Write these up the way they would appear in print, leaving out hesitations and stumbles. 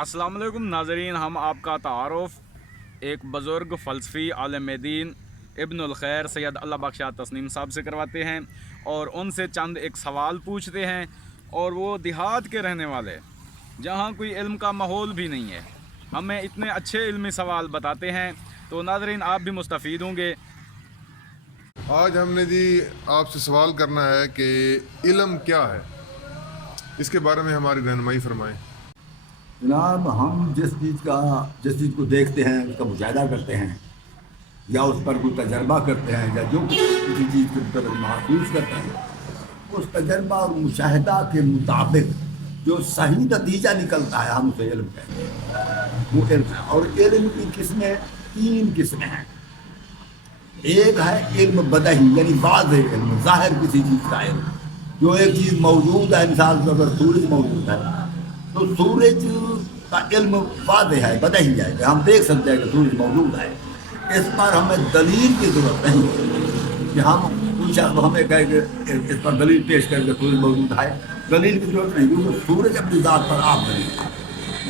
السلام علیکم ناظرین، ہم آپ کا تعارف ایک بزرگ فلسفی عالم دین ابن الخیر سید اللہ بخش تسنیم صاحب سے کرواتے ہیں اور ان سے چند ایک سوال پوچھتے ہیں، اور وہ دیہات کے رہنے والے جہاں کوئی علم کا ماحول بھی نہیں ہے ہمیں اتنے اچھے علمی سوال بتاتے ہیں، تو ناظرین آپ بھی مستفید ہوں گے۔ آج ہم نے جی آپ سے سوال کرنا ہے کہ علم کیا ہے، اس کے بارے میں ہماری رہنمائی فرمائیں۔ جناب، ہم جس چیز کو دیکھتے ہیں، اس کا مشاہدہ کرتے ہیں یا اس پر کوئی تجربہ کرتے ہیں یا جو کسی چیز کے متعلق محسوس کرتے ہیں، اس تجربہ اور مشاہدہ کے مطابق جو صحیح نتیجہ نکلتا ہے ہم اسے علم کہتے ہیں، وہ علم ہے۔ اور علم کی قسمیں 3 قسمیں ہیں۔ ایک ہے علم بدہی، یعنی واضح علم، ظاہر کسی چیز کا علم، جو ایک چیز موجود ہے، مثال کے طور پر سورج موجود ہے تو سورج کا علم واضح ہے، بدہی ہے کہ ہم دیکھ سکتے ہیں کہ سورج موجود ہے۔ اس پر ہمیں دلیل کی ضرورت نہیں کہ ہم کوئی شخص ہمیں کہے کہ اس پر دلیل پیش کر کے سورج موجود ہے، دلیل کی ضرورت نہیں، کیونکہ سورج اپنی ذات پر آپ دلیل ہے۔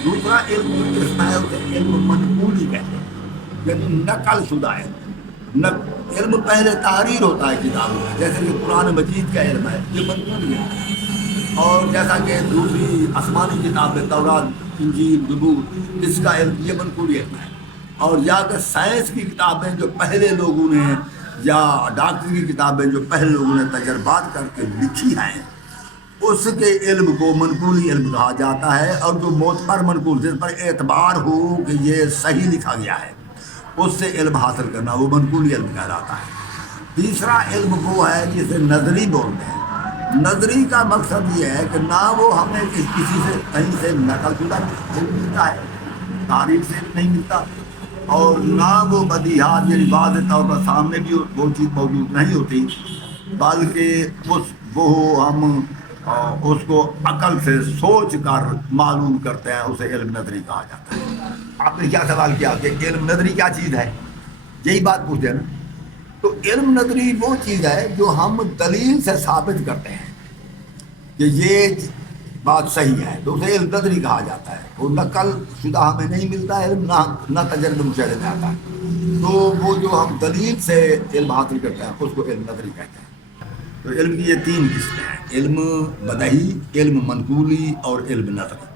دوسرا علم جو قسم ہے اسے علم منقولی کہتے ہیں، یعنی نقل شدہ علم۔ علم پہلے تحریر ہوتا ہے کتابوں میں، جیسے کہ قرآن مجید کا علم ہے، یہ منقول ہے، اور جیسا کہ دوسری آسمانی کتابیں تورات، انجیل، زبور، اس کا علم یہ منقول علم ہے۔ اور یا کہ سائنس کی کتابیں جو پہلے لوگوں نے، یا ڈاکٹری کی کتابیں جو پہلے لوگوں نے تجربات کر کے لکھی ہیں، اس کے علم کو منقولی علم کہا جاتا ہے۔ اور جو معتبر منقول، جس پر اعتبار ہو کہ یہ صحیح لکھا گیا ہے، اس سے علم حاصل کرنا، وہ منقولی علم کہلاتا ہے۔ تیسرا علم وہ ہے جسے نظری بولتے ہیں۔ نظری کا مقصد یہ ہے کہ نہ وہ ہمیں کسی سے کہیں سے نقل شدہ علم ملتا ہے، تاریخ سے نہیں ملتا، اور نہ وہ بدیہات، یعنی واضح طور پر سامنے بھی وہ چیز موجود نہیں ہوتی، بلکہ ہم اس کو عقل سے سوچ کر معلوم کرتے ہیں، اسے علم نظری کہا جاتا ہے۔ آپ نے کیا سوال کیا کہ علم نظری کیا چیز ہے، یہی بات پوچھتے ہیں نا۔ تو علم نظری وہ چیز ہے جو ہم دلیل سے ثابت کرتے ہیں کہ یہ بات صحیح ہے، تو اسے علم نظری کہا جاتا ہے۔ وہ نقل شدہ ہمیں نہیں ملتا علم، نہ تجربہ مشاہدے میں آتا ہے، تو وہ جو ہم دلیل سے علم حاصل کرتے ہیں اس کو علم نظری کہتے ہیں۔ تو علم کی یہ 3 قسمیں ہیں: علم بدہی، علم منقولی اور علم نظری۔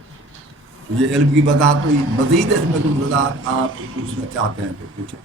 تو یہ علم کی وضاحت ہوئی۔ مزید اس میں کچھ وضاحت آپ پوچھنا چاہتے ہیں تو پوچھیں۔